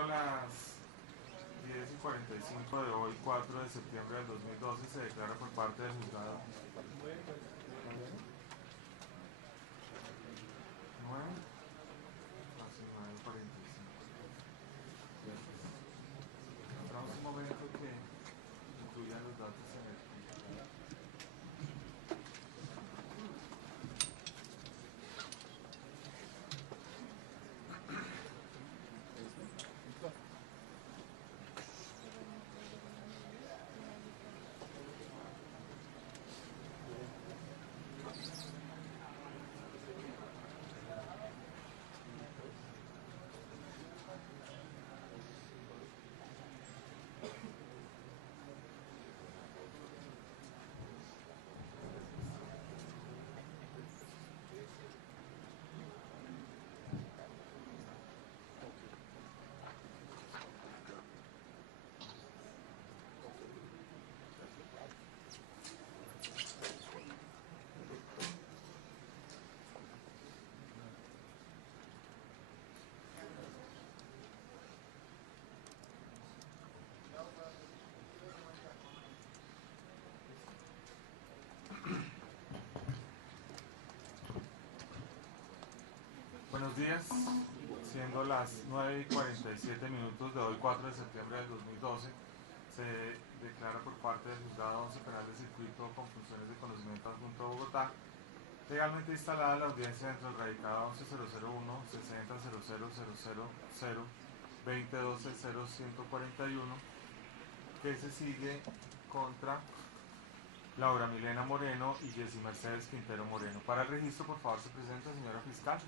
Siendo las 10:45 de hoy, 4 de septiembre del 2012, se declara por parte del juzgado 9, casi 9:45. Encontramos un momento que incluya los datos en el Buenos días, siendo las 9:47 de hoy, 4 de septiembre del 2012, se declara por parte del Juzgado 11 Penal de Circuito con funciones de conocimiento adjunto de Bogotá, legalmente instalada la audiencia dentro del radicado 11.001 60.0000 2012-0141, que se sigue contra Laura Milena Moreno y Jessy Mercedes Quintero Moreno. Para el registro, por favor, se presenta, señora fiscal.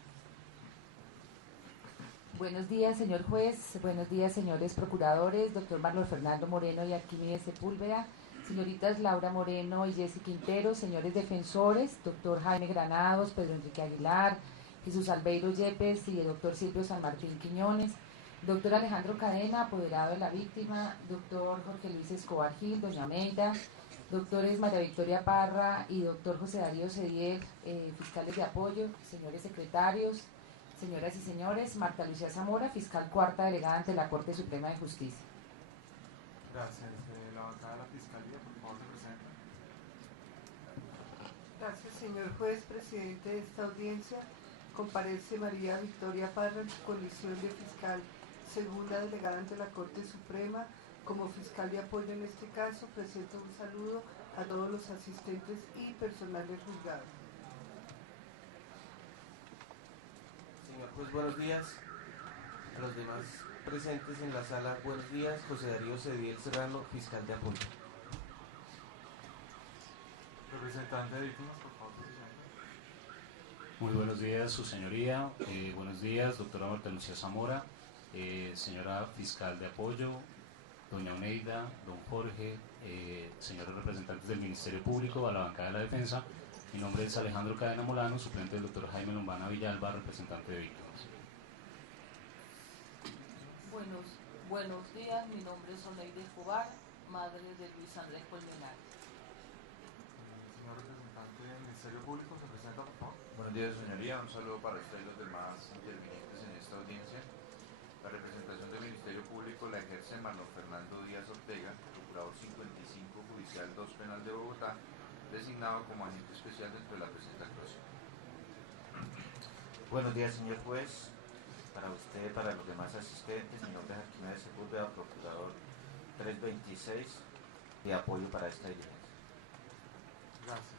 Buenos días, señor juez. Buenos días, señores procuradores, doctor Marlon Fernando Moreno y Arquímedes Sepúlveda, señoritas Laura Moreno y Jessy Quintero, señores defensores, doctor Jaime Granados, Pedro Enrique Aguilar, Jesús Albeiro Yepes y el doctor Silvio San Martín Quiñones, doctor Alejandro Cadena, apoderado de la víctima, doctor Jorge Luis Escobar Gil, doña Oneida, doctores María Victoria Parra y doctor José Darío Cediel, fiscales de apoyo, señores secretarios, señoras y señores, Marta Lucía Zamora, fiscal cuarta delegada ante la Corte Suprema de Justicia. Gracias. La bancada de la Fiscalía, por favor, se presenta. Gracias, señor juez, presidente de esta audiencia. Comparece María Victoria Parra en su condición de fiscal segunda delegada ante la Corte Suprema. Como fiscal de apoyo en este caso, presento un saludo a todos los asistentes y personal del juzgado. Señor juez, buenos días. A los demás presentes en la sala, buenos días. José Darío Cediel Serrano, fiscal de apoyo. Representante de víctimas, por favor, se presenta. Muy buenos días, su señoría. Buenos días, doctora Marta Lucía Zamora, señora fiscal de apoyo, doña Oneida, don Jorge, señores representantes del Ministerio Público, a la bancada de la defensa. Mi nombre es Alejandro Cadena Molano, suplente del doctor Jaime Lombana Villalba, representante de víctimas. Buenos días, mi nombre es Oneida Escobar, madre de Luis Andrés Colmenar. Señor representante del Ministerio Público, se presenta, por favor. Buenos días, señoría. Un saludo para usted y los demás intervinientes en esta audiencia. La representación del Ministerio Público la ejerce Marlon Fernando Díaz Ortega, procurador 55 judicial 2 penal de Bogotá, designado como agente especial dentro de la presente actuación. Buenos días, señor juez. Para usted, para los demás asistentes, mi nombre es Arquímedes Sepúlveda, procurador 326, de apoyo para esta diligencia. Gracias.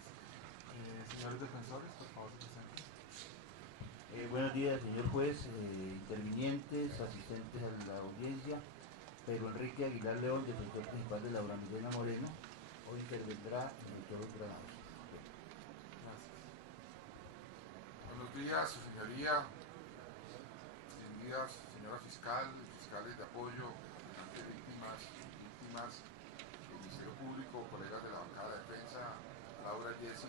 Señores defensores, por favor, se presenten. Buenos días, señor juez, intervinientes, asistentes a la audiencia. Pedro Enrique Aguilar León, defensor principal de Laura Milena Moreno. Hoy intervendrá el doctor Granados. Gracias. Buenos días, su señoría, distinguidas señora fiscal, fiscales de apoyo ante víctimas, el Ministerio Público, colegas de la bancada de defensa, Laura, Jessy,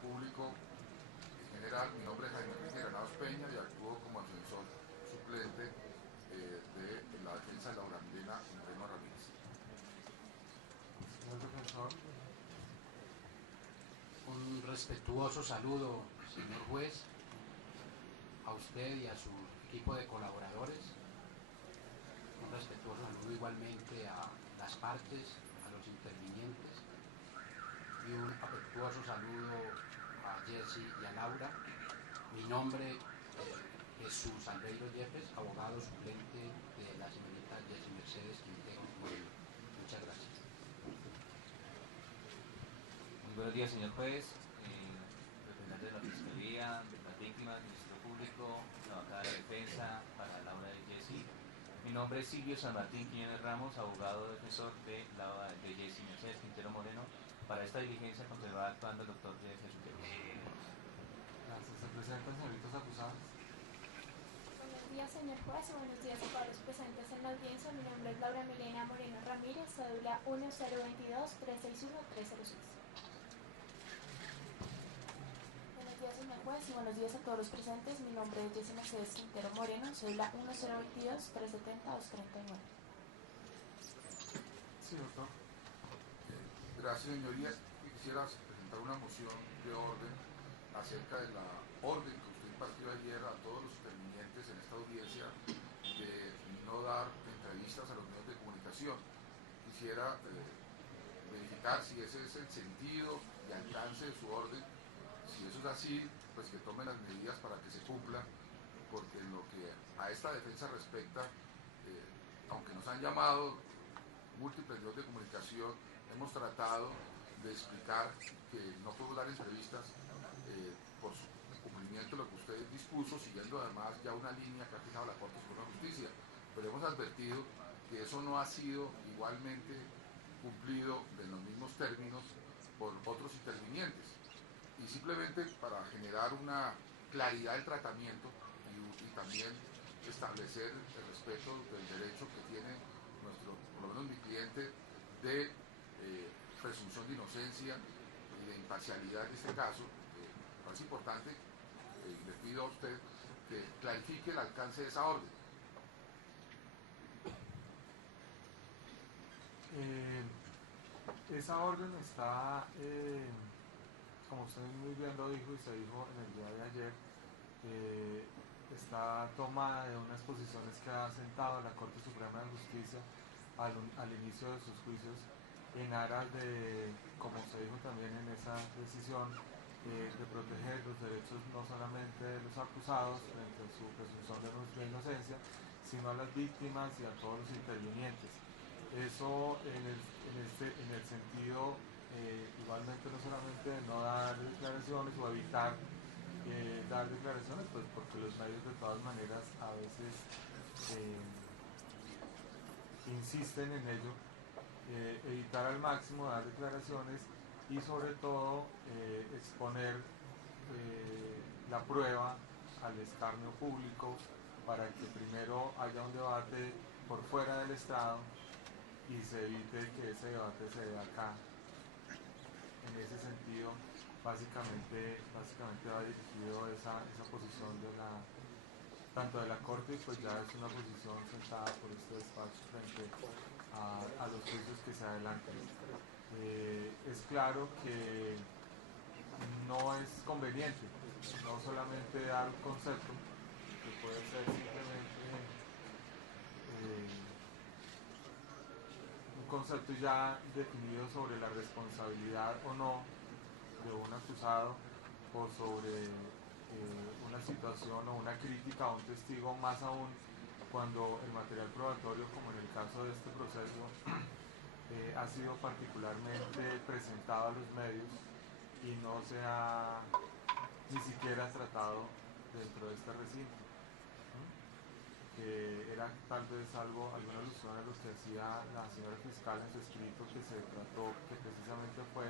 público en general. Mi nombre es Jaime Enrique Granados Peña y actúo como defensor suplente de la defensa de Laura Milena Moreno Ramírez. Señor defensor. Un respetuoso saludo, señor juez, a usted y a su equipo de colaboradores. Un respetuoso saludo igualmente a las partes, a los intervinientes y un afectuoso saludo a Jessy y a Laura. Mi nombre es Jesús Albeiro Yepes, abogado suplente de la señorita Jessy Mercedes Quintero Moreno. Muchas gracias. Muy buenos días, señor juez, representante de la Fiscalía, de las víctimas, Ministerio Público, la bancada de defensa, para Laura y Jessy. Mi nombre es Silvio San Martín Quiñones Ramos, abogado defensor de Jessy Mercedes Quintero Moreno. Para esta diligencia continuará actuando el doctor Jesús Yepes. Gracias. Se presentan señoritas acusadas. Buenos días, señor juez, y buenos días a todos los presentes en la audiencia. Mi nombre es Laura Milena Moreno Ramírez, cédula 1022-361-306. Buenos días, señor juez, y buenos días a todos los presentes. Mi nombre es Jessy Mercedes Quintero Moreno, cédula 1022-370-239. Sí, doctor. Gracias, señorías. Quisiera presentar una moción de orden acerca de la orden que usted impartió ayer a todos los intervinientes en esta audiencia de no dar entrevistas a los medios de comunicación. Quisiera verificar si ese es el sentido y alcance de su orden. Si eso es así, pues que tomen las medidas para que se cumplan, porque en lo que a esta defensa respecta, aunque nos han llamado múltiples medios de comunicación, hemos tratado de explicar que no podemos dar entrevistas por su cumplimiento de lo que usted dispuso, siguiendo además ya una línea que ha fijado la Corte Suprema de Justicia. Pero hemos advertido que eso no ha sido igualmente cumplido en los mismos términos por otros intervinientes. Y simplemente para generar una claridad del tratamiento y también establecer el respeto del derecho que tiene por lo menos mi cliente, de presunción de inocencia y de imparcialidad en este caso, es importante, le pido a usted que clarifique el alcance de esa orden. Esa orden está, como usted muy bien lo dijo y se dijo en el día de ayer, está tomada de unas posiciones que ha sentado la Corte Suprema de Justicia al inicio de sus juicios en aras de, como se dijo también en esa decisión, de proteger los derechos no solamente de los acusados frente a su presunción de inocencia, sino a las víctimas y a todos los intervinientes. Eso en el sentido igualmente no solamente de no dar declaraciones o evitar dar declaraciones, pues porque los medios de todas maneras a veces insisten en ello, evitar al máximo dar declaraciones y sobre todo exponer la prueba al escarnio público para que primero haya un debate por fuera del estrado y se evite que ese debate se dé acá. En ese sentido, básicamente va dirigido esa posición de tanto de la Corte, pues ya es una posición sentada por este despacho frente a los juicios que se adelantan. Es claro que no es conveniente no solamente dar un concepto, que puede ser simplemente un concepto ya definido sobre la responsabilidad o no de un acusado o sobre una situación o una crítica a un testigo, más aún cuando el material probatorio, como en el caso de este proceso, ha sido particularmente presentado a los medios y no se ha ni siquiera tratado dentro de este recinto, que era tal vez alguna alusión a lo que hacía la señora fiscal en su escrito, que se trató, que precisamente fue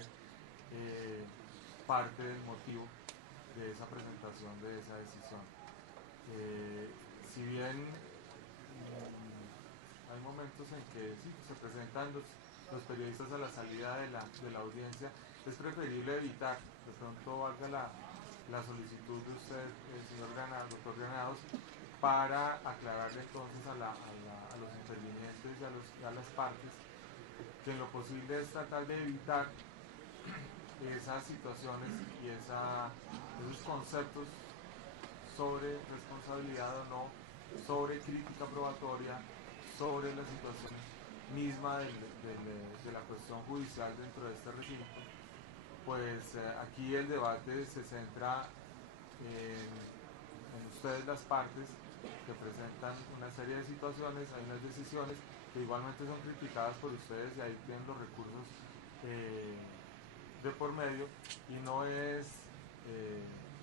parte del motivo de esa presentación de esa decisión. Si bien hay momentos en que sí, se presentan los periodistas a la salida de la audiencia, es preferible evitar, de pronto valga la solicitud de usted, señor Granados, doctor Granados, para aclararle entonces a los intervinientes y a las partes que en lo posible es tratar de evitar esas situaciones y esos conceptos sobre responsabilidad o no, sobre crítica probatoria, sobre la situación misma de la cuestión judicial dentro de este recinto, pues aquí el debate se centra en ustedes las partes que presentan una serie de situaciones, hay unas decisiones que igualmente son criticadas por ustedes y ahí tienen los recursos de por medio, y no es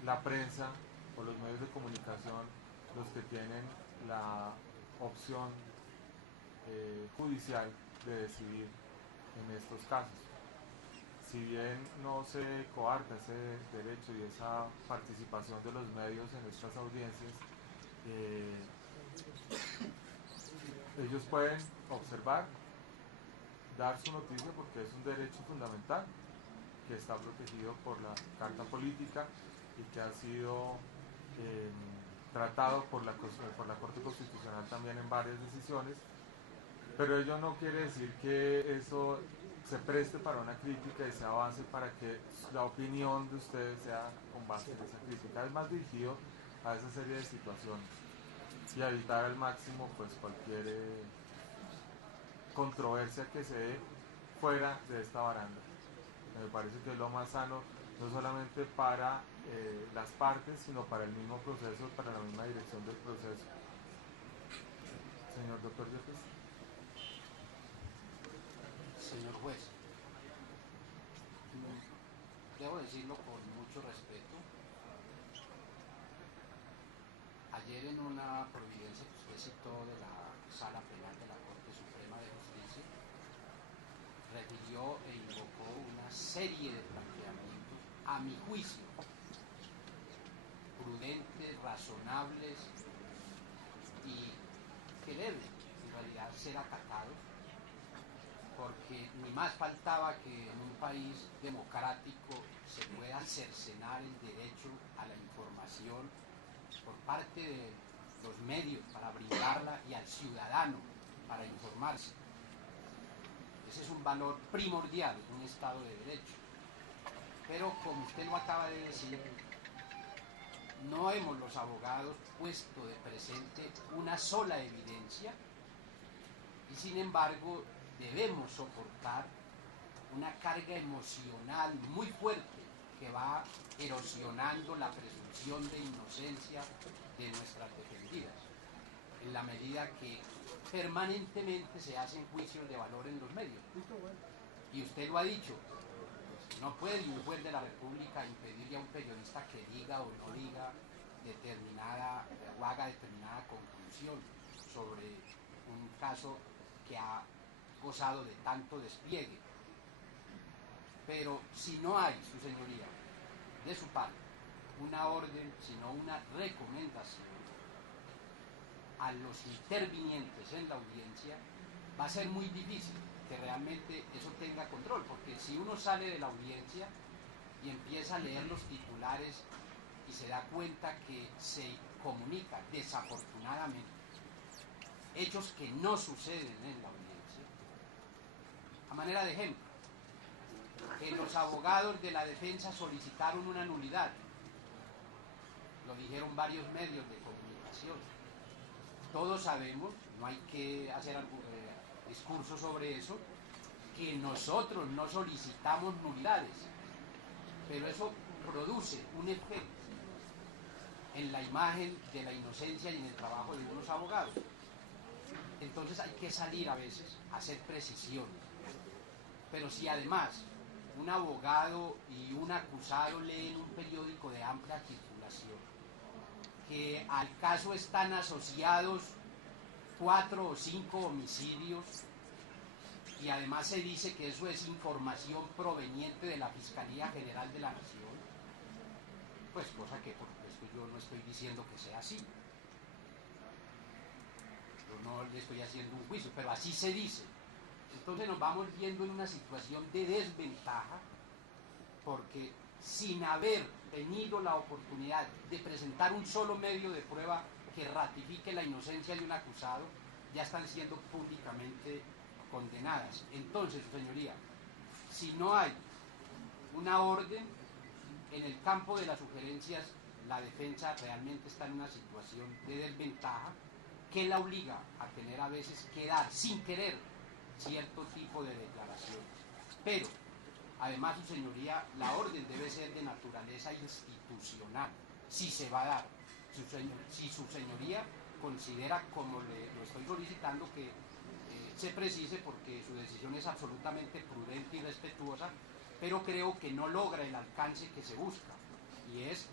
la prensa o los medios de comunicación los que tienen la opción judicial de decidir en estos casos. Si bien no se coarta ese derecho y esa participación de los medios en estas audiencias, ellos pueden observar, dar su noticia porque es un derecho fundamental que está protegido por la Carta Política y que ha sido tratado por la Corte Constitucional también en varias decisiones, pero ello no quiere decir que eso se preste para una crítica y sea base para que la opinión de ustedes sea con base en esa crítica. Es más dirigido a esa serie de situaciones y a evitar al máximo pues cualquier controversia que se dé fuera de esta baranda. Me parece que es lo más sano, no solamente para las partes, sino para el mismo proceso, para la misma dirección del proceso. Señor doctor Yepes. Señor juez, debo decirlo con mucho respeto. Ayer en una providencia que usted citó de la Sala Penal de la Corte Suprema de Justicia, refirió e invocó una serie de planteamientos, a mi juicio, prudentes, razonables y que deben en realidad ser acatados, porque ni más faltaba que en un país democrático se pueda cercenar el derecho a la información por parte de los medios para brindarla y al ciudadano para informarse. Ese es un valor primordial en un Estado de Derecho. Pero como usted lo acaba de decir, no hemos los abogados puesto de presente una sola evidencia y sin embargo debemos soportar una carga emocional muy fuerte que va erosionando la presunción de inocencia de nuestras defendidas, en la medida que permanentemente se hacen juicios de valor en los medios. Y usted lo ha dicho, no puede un juez de la República impedirle a un periodista que diga o no diga determinada o haga determinada conclusión sobre un caso que ha gozado de tanto despliegue. Pero si no hay, su señoría, de su parte, una orden, sino una recomendación a los intervinientes en la audiencia, va a ser muy difícil que realmente eso tenga control, porque si uno sale de la audiencia y empieza a leer los titulares y se da cuenta que se comunican desafortunadamente hechos que no suceden en la audiencia, a manera de ejemplo, que los abogados de la defensa solicitaron una nulidad, lo dijeron varios medios de comunicación. Todos sabemos, no hay que hacer algún discurso sobre eso, que nosotros no solicitamos nulidades, pero eso produce un efecto en la imagen de la inocencia y en el trabajo de unos abogados. Entonces hay que salir a veces a hacer precisiones. Pero si además un abogado y un acusado leen un periódico de amplia circulación, que al caso están asociados 4 o 5 homicidios, y además se dice que eso es información proveniente de la Fiscalía General de la Nación, pues cosa que por supuesto yo no estoy diciendo que sea así. Yo no le estoy haciendo un juicio, pero así se dice. Entonces nos vamos viendo en una situación de desventaja, porque sin haber tenido la oportunidad de presentar un solo medio de prueba que ratifique la inocencia de un acusado, ya están siendo públicamente condenadas. Entonces, señoría, si no hay una orden en el campo de las sugerencias, la defensa realmente está en una situación de desventaja ¿qué la obliga a tener a veces que dar, sin querer, cierto tipo de declaraciones? Pero, además, su señoría, la orden debe ser de naturaleza institucional, si se va a dar. Si su señoría considera, como lo estoy solicitando, que se precise, porque su decisión es absolutamente prudente y respetuosa, pero creo que no logra el alcance que se busca, y es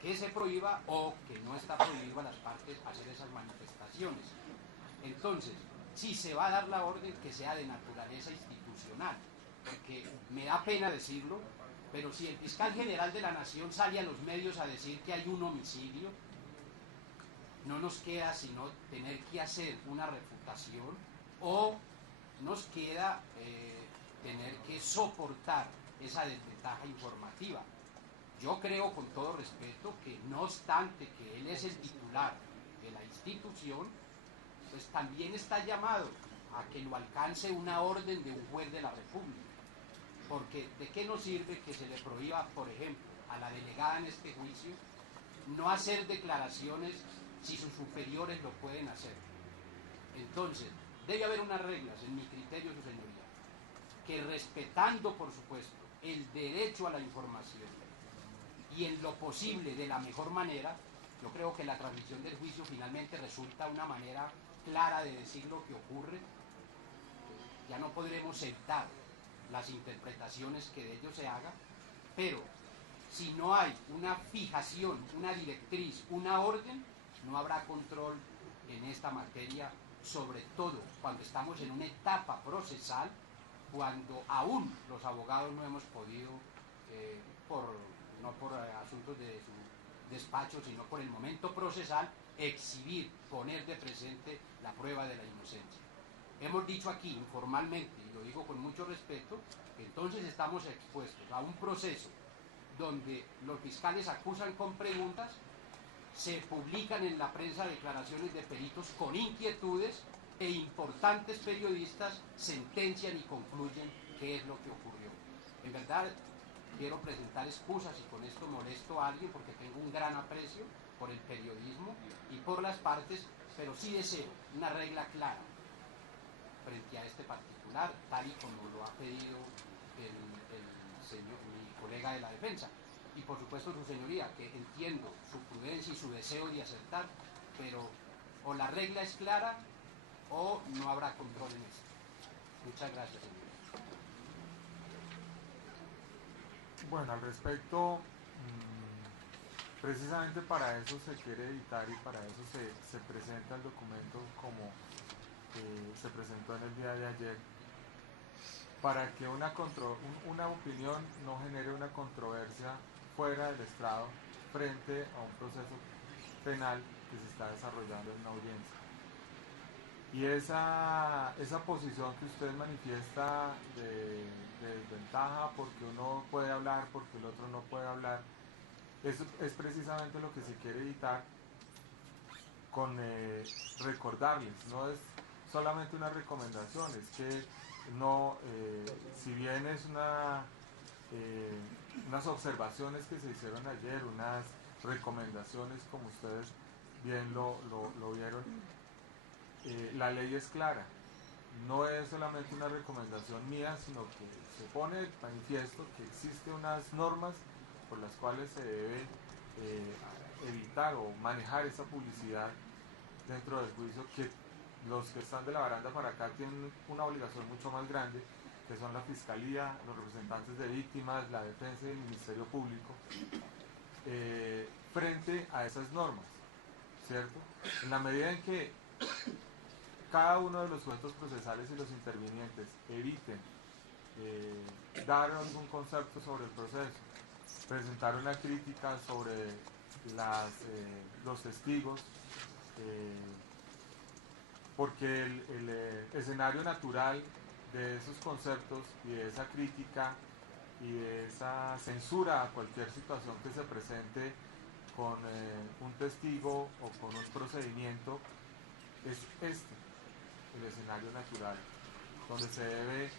que se prohíba o que no está prohibido a las partes hacer esas manifestaciones. Entonces, si se va a dar la orden, que sea de naturaleza institucional, porque me da pena decirlo, pero si el fiscal general de la Nación sale a los medios a decir que hay un homicidio, no nos queda sino tener que hacer una refutación, o nos queda tener que soportar esa desventaja informativa. Yo creo, con todo respeto, que no obstante que él es el titular de la institución, pues también está llamado a que lo alcance una orden de un juez de la República. Porque ¿de qué nos sirve que se le prohíba, por ejemplo, a la delegada en este juicio no hacer declaraciones si sus superiores lo pueden hacer? Entonces, debe haber unas reglas, en mi criterio, su señoría, que, respetando, por supuesto, el derecho a la información y en lo posible de la mejor manera, yo creo que la transmisión del juicio finalmente resulta una manera clara de decir lo que ocurre. Ya no podremos sentar las interpretaciones que de ello se haga, pero si no hay una fijación, una directriz, una orden, no habrá control en esta materia, sobre todo cuando estamos en una etapa procesal, cuando aún los abogados no hemos podido, no por asuntos de su despacho, sino por el momento procesal, exhibir, poner de presente la prueba de la inocencia. Hemos dicho aquí informalmente, y lo digo con mucho respeto, que entonces estamos expuestos a un proceso donde los fiscales acusan con preguntas, se publican en la prensa declaraciones de peritos con inquietudes, e importantes periodistas sentencian y concluyen qué es lo que ocurrió. En verdad, quiero presentar excusas, y con esto molesto a alguien, porque tengo un gran aprecio por el periodismo y por las partes, pero sí deseo una regla clara frente a este particular, tal y como lo ha pedido mi colega de la defensa. Y por supuesto, su señoría, que entiendo su prudencia y su deseo de acertar, pero o la regla es clara o no habrá control en esto. Muchas gracias, señor. Bueno, al respecto, precisamente para eso se quiere evitar, y para eso se presenta el documento como se presentó en el día de ayer, para que una opinión no genere una controversia fuera del estrado frente a un proceso penal que se está desarrollando en una audiencia. Y esa posición que usted manifiesta de desventaja, porque uno puede hablar, porque el otro no puede hablar, eso es precisamente lo que se quiere evitar con recordarles. No es solamente una recomendación, es que no, si bien es unas observaciones que se hicieron ayer, unas recomendaciones como ustedes bien lo vieron, la ley es clara. No es solamente una recomendación mía, sino que se pone de manifiesto que existen unas normas por las cuales se debe evitar o manejar esa publicidad dentro del juicio, que los que están de la baranda para acá tienen una obligación mucho más grande, que son la Fiscalía, los representantes de víctimas, la defensa y el Ministerio Público, frente a esas normas, ¿cierto? En la medida en que cada uno de los sujetos procesales y los intervinientes eviten dar algún concepto sobre el proceso, presentar una crítica sobre los testigos, porque el escenario natural de esos conceptos y de esa crítica y de esa censura a cualquier situación que se presente con un testigo o con un procedimiento es el escenario natural, donde se debe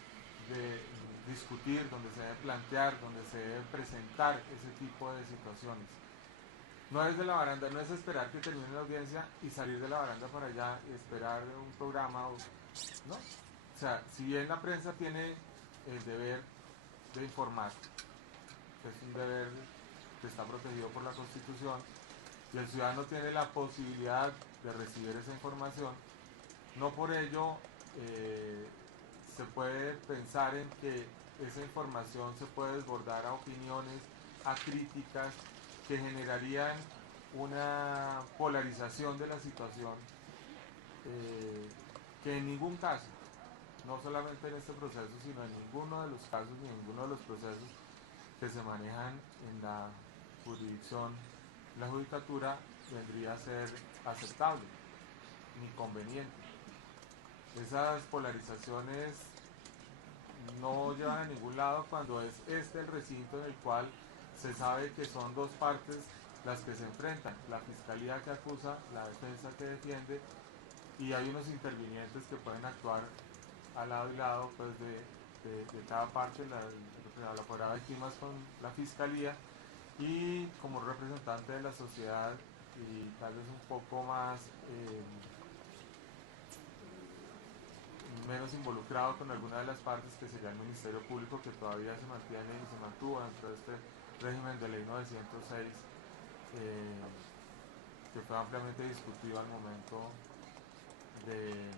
de discutir, donde se debe plantear, donde se debe presentar ese tipo de situaciones. No es de la baranda, no es esperar que termine la audiencia y salir de la baranda para allá y esperar un programa, ¿no? O sea, si bien la prensa tiene el deber de informar, que es un deber que está protegido por la Constitución, y el ciudadano tiene la posibilidad de recibir esa información, no por ello se puede pensar en que esa información se puede desbordar a opiniones, a críticas que generarían una polarización de la situación que en ningún caso, no solamente en este proceso, sino en ninguno de los casos ni en ninguno de los procesos que se manejan en la jurisdicción, la judicatura, vendría a ser aceptable ni conveniente. Esas polarizaciones no llevan a ningún lado cuando es este el recinto en el cual se sabe que son dos partes las que se enfrentan, la fiscalía que acusa, la defensa que defiende, y hay unos intervinientes que pueden actuar al lado y lado pues, de cada parte, la apoderada de víctimas con la fiscalía, y como representante de la sociedad y tal vez un poco más menos involucrado con alguna de las partes, que sería el Ministerio Público, que todavía se mantiene y se mantuvo dentro de este régimen de ley 906, que fue ampliamente discutido al momento de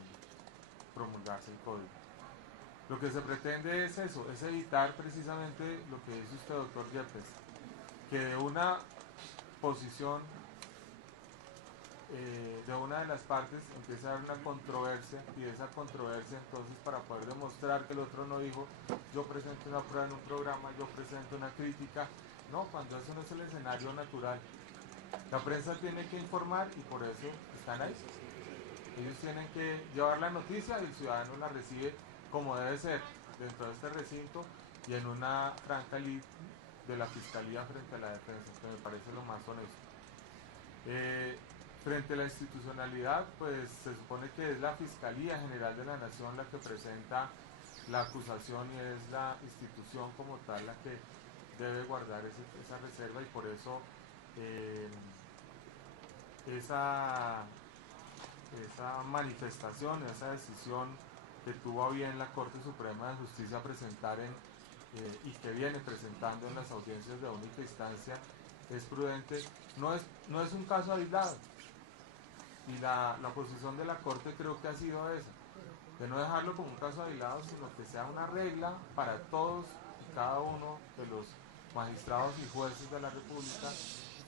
promulgarse el código. Lo que se pretende es eso, es evitar precisamente lo que dice usted, doctor Yepes, que de una posición de una de las partes empieza a haber una controversia, y de esa controversia entonces, para poder demostrar que el otro no dijo, yo presento una prueba en un programa, yo presento una crítica, no, cuando eso no es el escenario natural. La prensa tiene que informar y por eso están ahí. Ellos tienen que llevar la noticia y el ciudadano la recibe como debe ser, dentro de este recinto y en una franca lid de la Fiscalía frente a la defensa, que me parece lo más honesto. Frente a la institucionalidad, pues se supone que es la Fiscalía General de la Nación la que presenta la acusación y es la institución como tal la que debe guardar esa reserva, y por eso esa manifestación, esa decisión que tuvo a bien la Corte Suprema de Justicia presentar y que viene presentando en las audiencias de única instancia es prudente, no es un caso aislado, y la posición de la Corte creo que ha sido esa, de no dejarlo como un caso aislado, sino que sea una regla para todos y cada uno de los magistrados y jueces de la República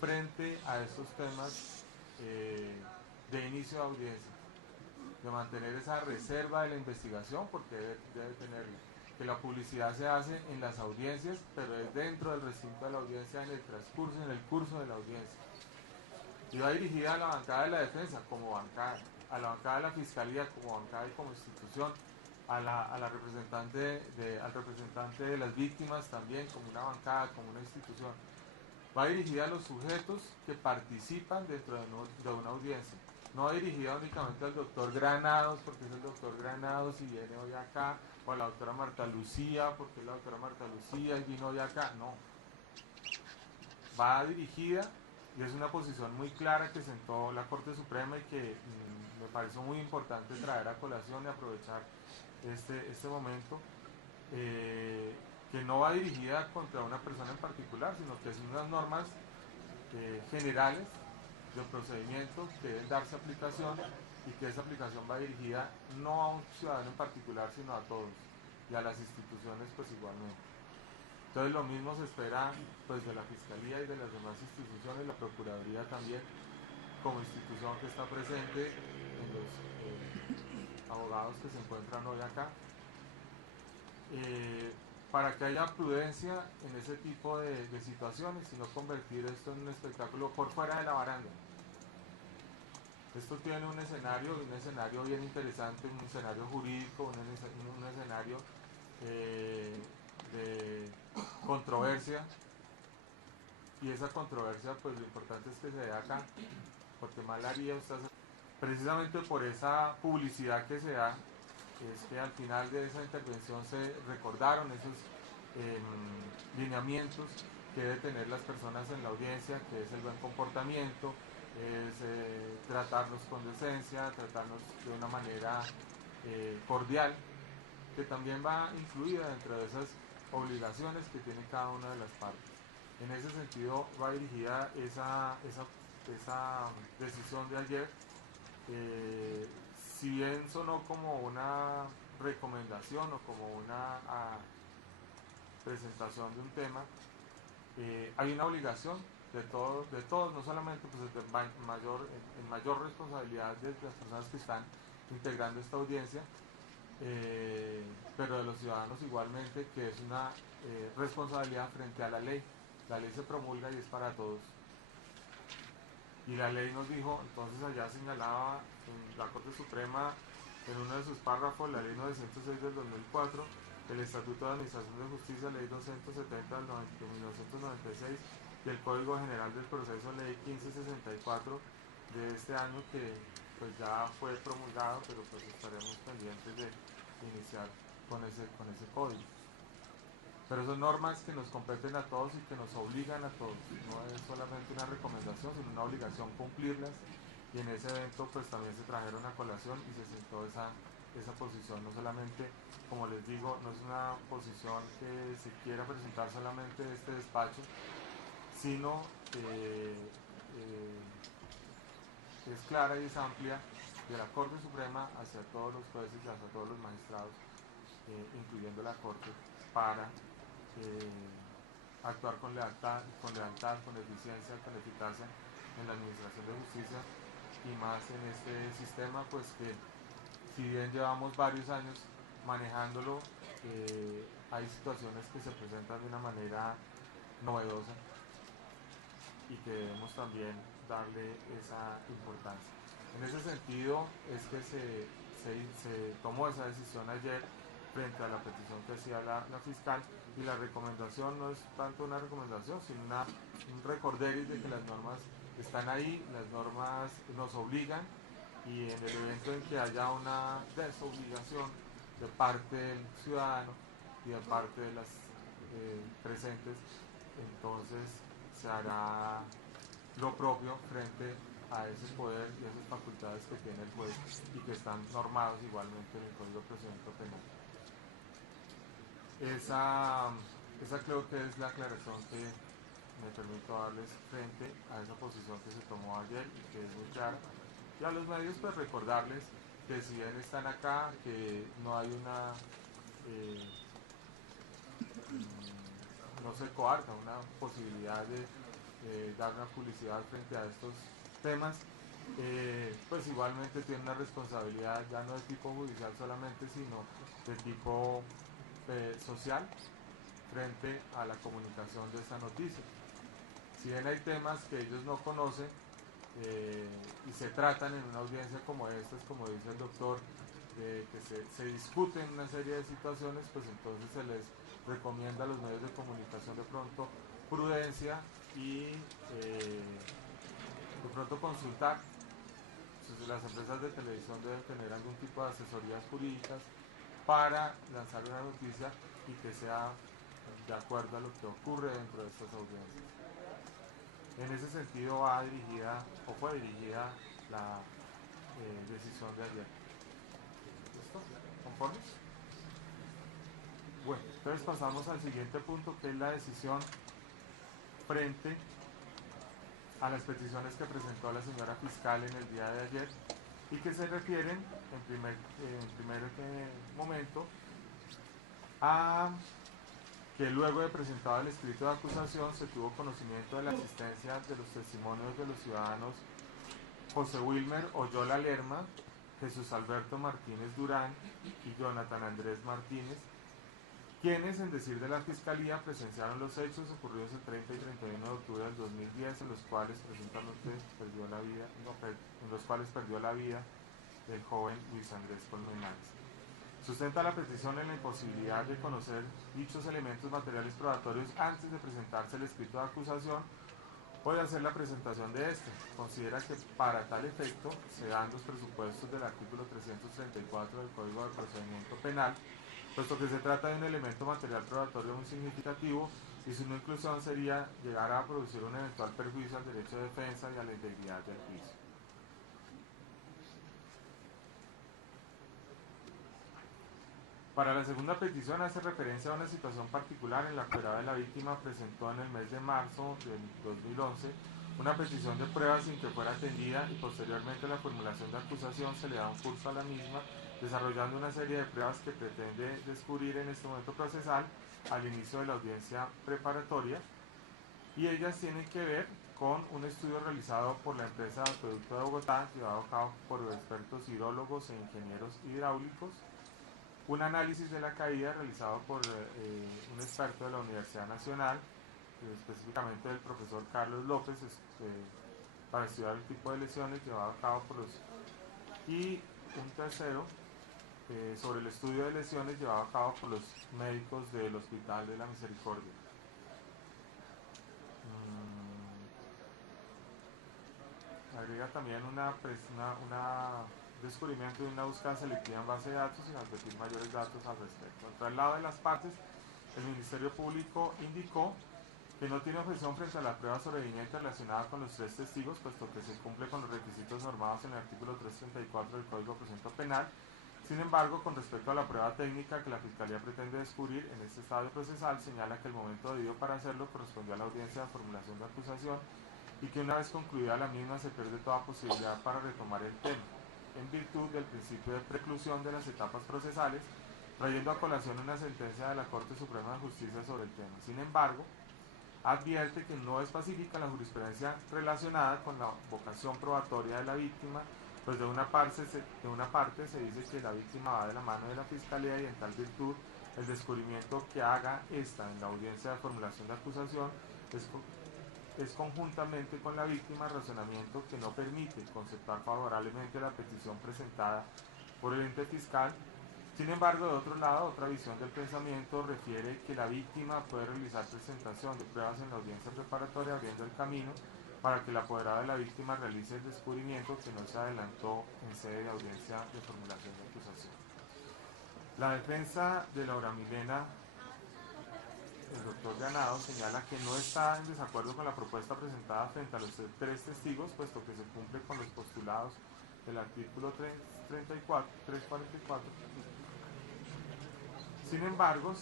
frente a estos temas de inicio de audiencia, de mantener esa reserva de la investigación, porque debe tenerla, que la publicidad se hace en las audiencias, pero es dentro del recinto de la audiencia, en el transcurso, en el curso de la audiencia. Y va dirigida a la bancada de la defensa como bancada, a la bancada de la fiscalía como bancada y como institución, al representante de las víctimas también como una bancada, como una institución. Va dirigida a los sujetos que participan dentro de una audiencia. No va dirigida únicamente al doctor Granados, porque es el doctor Granados y viene hoy acá, o a la doctora Marta Lucía, porque es la doctora Marta Lucía y vino hoy acá. No. Va dirigida, y es una posición muy clara que sentó la Corte Suprema y que me pareció muy importante traer a colación y aprovechar este momento, que no va dirigida contra una persona en particular, sino que son unas normas generales de procedimiento que deben darse aplicación, y que esa aplicación va dirigida no a un ciudadano en particular, sino a todos, y a las instituciones pues igualmente. Entonces lo mismo se espera pues de la Fiscalía y de las demás instituciones, la Procuraduría también como institución que está presente, en los abogados que se encuentran hoy acá, para que haya prudencia en ese tipo de situaciones y no convertir esto en un espectáculo por fuera de la baranda. Esto tiene un escenario bien interesante, un escenario jurídico, un escenario de controversia, y esa controversia pues lo importante es que se dé acá, porque mal haría usted precisamente por esa publicidad que se da, es que al final de esa intervención se recordaron esos lineamientos que deben tener las personas en la audiencia, que es el buen comportamiento, es tratarnos con decencia, tratarnos de una manera cordial, que también va incluida dentro de esas obligaciones que tiene cada una de las partes. En ese sentido va dirigida esa decisión de ayer. Si bien sonó como una recomendación o como una presentación de un tema, hay una obligación de todos, no solamente pues, en mayor responsabilidad de las personas que están integrando esta audiencia, pero de los ciudadanos igualmente, que es una responsabilidad frente a la ley. La ley se promulga y es para todos. Y la ley nos dijo, entonces allá señalaba en la Corte Suprema, en uno de sus párrafos, la ley 906 del 2004, el Estatuto de Administración de Justicia, ley 270 del 1996, y el Código General del Proceso, ley 1564 de este año, que pues ya fue promulgado, pero pues estaremos pendientes de iniciar con ese código. Pero son normas que nos competen a todos y que nos obligan a todos. No es solamente una recomendación, sino una obligación cumplirlas. Y en ese evento pues también se trajeron a colación y se sentó esa posición. No solamente, como les digo, no es una posición que se quiera presentar solamente de este despacho, sino es clara y es amplia de la Corte Suprema hacia todos los jueces y hacia todos los magistrados, incluyendo la Corte, para actuar con lealtad, con eficiencia, con eficacia en la administración de justicia, y más en este sistema, pues que si bien llevamos varios años manejándolo, hay situaciones que se presentan de una manera novedosa y que debemos también darle esa importancia. En ese sentido es que se tomó esa decisión ayer frente a la petición que hacía la fiscal, y la recomendación no es tanto una recomendación, sino un recorderis de que las normas están ahí, las normas nos obligan, y en el evento en que haya una desobligación de parte del ciudadano y de parte de las presentes, entonces se hará lo propio frente a ese poder y esas facultades que tiene el juez y que están normados igualmente en el Código de Procedimiento Penal. Esa creo que es la aclaración que me permito darles frente a esa posición que se tomó ayer y que es muy clara. Y a los medios pues recordarles que si bien están acá, que no hay no se coarta una posibilidad de dar una publicidad frente a estos temas, pues igualmente tiene una responsabilidad ya no de tipo judicial solamente, sino de tipo social frente a la comunicación de esta noticia. Si bien hay temas que ellos no conocen y se tratan en una audiencia como esta, como dice el doctor, que se discuten una serie de situaciones, pues entonces se les recomienda a los medios de comunicación de pronto prudencia y de pronto consultar. Entonces, las empresas de televisión deben tener algún tipo de asesorías jurídicas para lanzar una noticia y que sea de acuerdo a lo que ocurre dentro de estas audiencias. En ese sentido fue dirigida la decisión de ayer. ¿Listo? ¿Conformes? Bueno, entonces pasamos al siguiente punto, que es la decisión frente a las peticiones que presentó la señora fiscal en el día de ayer y que se refieren en primer momento a que luego de presentado el escrito de acusación se tuvo conocimiento de la existencia de los testimonios de los ciudadanos José Wilmer Oyola Lerma, Jesús Alberto Martínez Durán y Jonathan Andrés Martínez, quienes, en decir de la Fiscalía, presenciaron los hechos ocurridos el 30 y 31 de octubre del 2010, en los cuales presuntamente perdió la vida el joven Luis Andrés Colmenares. Sustenta la petición en la imposibilidad de conocer dichos elementos materiales probatorios antes de presentarse el escrito de acusación o de hacer la presentación de este. Considera que para tal efecto se dan los presupuestos del artículo 334 del Código de Procedimiento Penal, puesto que se trata de un elemento material probatorio muy significativo, y su no inclusión sería llegar a producir un eventual perjuicio al derecho de defensa y a la integridad del juicio. Para la segunda petición hace referencia a una situación particular en la que la víctima presentó en el mes de marzo del 2011 una petición de pruebas sin que fuera atendida y posteriormente la formulación de acusación se le da un curso a la misma, desarrollando una serie de pruebas que pretende descubrir en este momento procesal al inicio de la audiencia preparatoria, y ellas tienen que ver con un estudio realizado por la empresa Acueducto de Bogotá, llevado a cabo por expertos hidrólogos e ingenieros hidráulicos, un análisis de la caída realizado por un experto de la Universidad Nacional, específicamente del profesor Carlos López, para estudiar el tipo de lesiones llevado a cabo por los... y un tercero sobre el estudio de lesiones llevado a cabo por los médicos del Hospital de la Misericordia. Agrega también una descubrimiento de una búsqueda selectiva en base de datos sin advertir mayores datos al respecto. Al traslado de las partes, el Ministerio Público indicó que no tiene objeción frente a la prueba sobreviniente relacionada con los tres testigos, puesto que se cumple con los requisitos normados en el artículo 334 del Código de Procedimiento Penal. Sin embargo, con respecto a la prueba técnica que la Fiscalía pretende descubrir en este estadio procesal, señala que el momento debido para hacerlo correspondió a la audiencia de formulación de acusación y que una vez concluida la misma se pierde toda posibilidad para retomar el tema, en virtud del principio de preclusión de las etapas procesales, trayendo a colación una sentencia de la Corte Suprema de Justicia sobre el tema. Sin embargo, advierte que no es pacífica la jurisprudencia relacionada con la vocación probatoria de la víctima, pues de una parte se dice que la víctima va de la mano de la Fiscalía y en tal virtud el descubrimiento que haga esta en la audiencia de formulación de acusación es conjuntamente con la víctima razonamiento que no permite conceptuar favorablemente la petición presentada por el ente fiscal. Sin embargo, de otro lado, otra visión del pensamiento refiere que la víctima puede realizar presentación de pruebas en la audiencia preparatoria abriendo el camino para que el apoderado de la víctima realice el descubrimiento que no se adelantó en sede de audiencia de formulación de acusación. La defensa de Laura Milena, el doctor Ganado, señala que no está en desacuerdo con la propuesta presentada frente a los tres testigos, puesto que se cumple con los postulados del artículo 344. Sin embargo,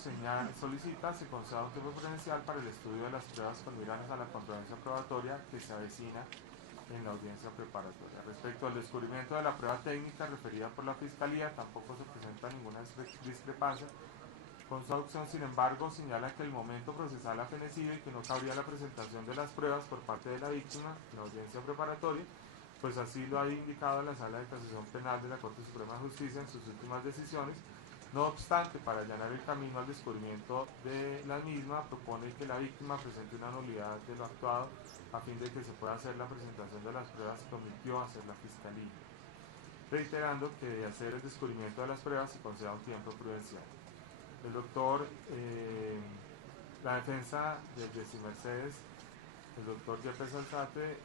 solicita se conceda un tiempo prudencial para el estudio de las pruebas con miras a la controversia probatoria que se avecina en la audiencia preparatoria. Respecto al descubrimiento de la prueba técnica referida por la Fiscalía, tampoco se presenta ninguna discrepancia con su adopción. Sin embargo, señala que el momento procesal ha fenecido y que no cabría la presentación de las pruebas por parte de la víctima en la audiencia preparatoria, pues así lo ha indicado la Sala de Casación Penal de la Corte Suprema de Justicia en sus últimas decisiones. No obstante, para allanar el camino al descubrimiento de la misma, propone que la víctima presente una nulidad de lo actuado a fin de que se pueda hacer la presentación de las pruebas que omitió hacer la Fiscalía, reiterando que de hacer el descubrimiento de las pruebas se conceda un tiempo prudencial. El doctor, la defensa de Jessy Mercedes, el doctor Jeffers Alzate,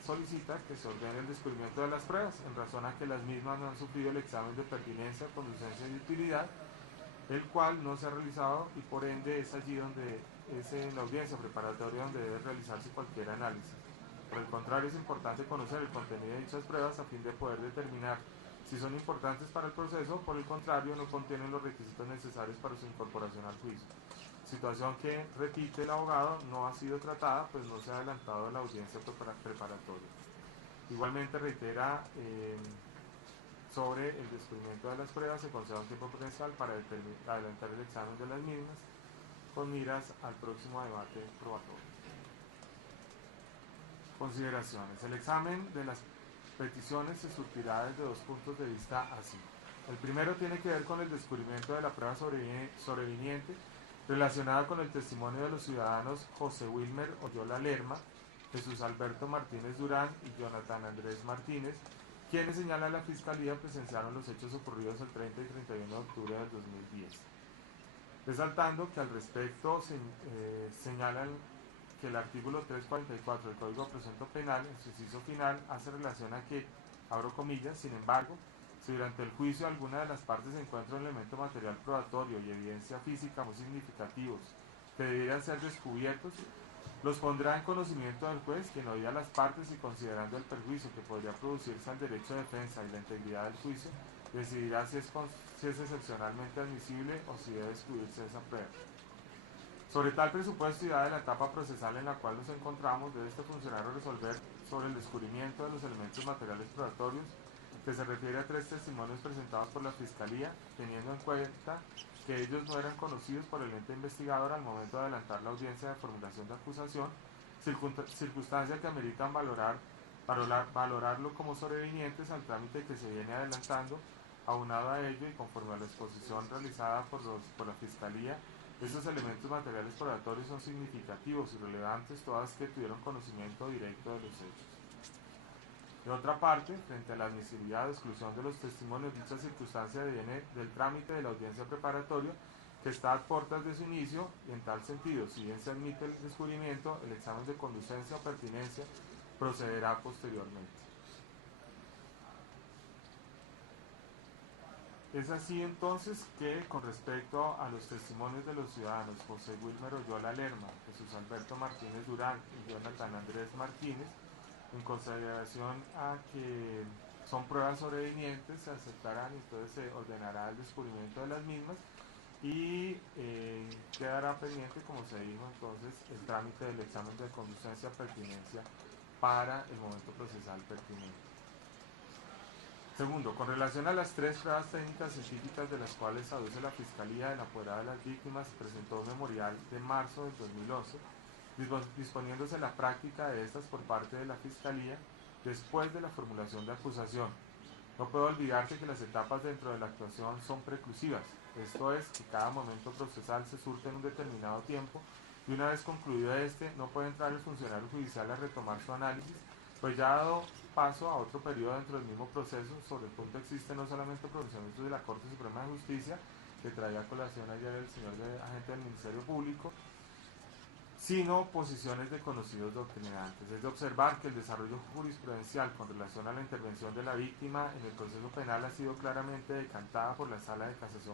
solicita que se ordene el descubrimiento de las pruebas en razón a que las mismas no han sufrido el examen de pertinencia, conducencia y utilidad, el cual no se ha realizado y por ende es allí donde es en la audiencia preparatoria donde debe realizarse cualquier análisis. Por el contrario, es importante conocer el contenido de dichas pruebas a fin de poder determinar si son importantes para el proceso, por el contrario no contienen los requisitos necesarios para su incorporación al juicio. Situación que, repite el abogado, no ha sido tratada, pues no se ha adelantado la audiencia preparatoria. Igualmente reitera sobre el descubrimiento de las pruebas, se concede un tiempo prudencial para adelantar el examen de las mismas, con miras al próximo debate probatorio. Consideraciones. El examen de las peticiones se surtirá desde dos puntos de vista así. El primero tiene que ver con el descubrimiento de la prueba sobreviniente relacionada con el testimonio de los ciudadanos José Wilmer Oyola Lerma, Jesús Alberto Martínez Durán y Jonathan Andrés Martínez, quienes señala la Fiscalía presenciaron los hechos ocurridos el 30 y 31 de octubre del 2010. Resaltando que al respecto señalan que el artículo 344 del Código de Procedimiento Penal, en su inciso final, hace relación a que, abro comillas, sin embargo, si durante el juicio alguna de las partes encuentra un elemento material probatorio y evidencia física muy significativos que debieran ser descubiertos, los pondrá en conocimiento del juez, quien oirá las partes y considerando el perjuicio que podría producirse al derecho de defensa y la integridad del juicio, decidirá si es excepcionalmente admisible o si debe excluirse esa prueba. Sobre tal presupuesto y dada la etapa procesal en la cual nos encontramos, debe este funcionario resolver sobre el descubrimiento de los elementos materiales probatorios, que se refiere a 3 testimonios presentados por la Fiscalía, teniendo en cuenta que ellos no eran conocidos por el ente investigador al momento de adelantar la audiencia de formulación de acusación, circunstancia que ameritan valorarlo como sobrevinientes al trámite que se viene adelantando. Aunado a ello y conforme a la exposición realizada por la Fiscalía, estos elementos materiales probatorios son significativos y relevantes todas que tuvieron conocimiento directo de los hechos. De otra parte, frente a la admisibilidad o exclusión de los testimonios, dicha circunstancia viene del trámite de la audiencia preparatoria, que está a puertas de su inicio, y en tal sentido, si bien se admite el descubrimiento, el examen de conducencia o pertinencia procederá posteriormente. Es así entonces que, con respecto a los testimonios de los ciudadanos José Wilmer Oyola Lerma, Jesús Alberto Martínez Durán y Jonathan Andrés Martínez, en consideración a que son pruebas sobrevinientes, se aceptarán y entonces se ordenará el descubrimiento de las mismas y quedará pendiente, como se dijo entonces, el trámite del examen de conducencia pertinencia para el momento procesal pertinente. Segundo, con relación a las 3 pruebas técnicas científicas de las cuales aduce la Fiscalía de la apoderada de las víctimas, se presentó un memorial de marzo del 2011, disponiéndose la práctica de estas por parte de la Fiscalía después de la formulación de acusación. No puede olvidarse que las etapas dentro de la actuación son preclusivas, esto es, que cada momento procesal se surte en un determinado tiempo y una vez concluido este, no puede entrar el funcionario judicial a retomar su análisis, pues ya ha dado paso a otro periodo dentro del mismo proceso. Sobre el punto existe no solamente pronunciamientos de la Corte Suprema de Justicia, que traía a colación ayer el señor agente del Ministerio Público, sino posiciones de conocidos doctrinantes. Es de observar que el desarrollo jurisprudencial con relación a la intervención de la víctima en el proceso penal ha sido claramente decantada por la Sala de Casación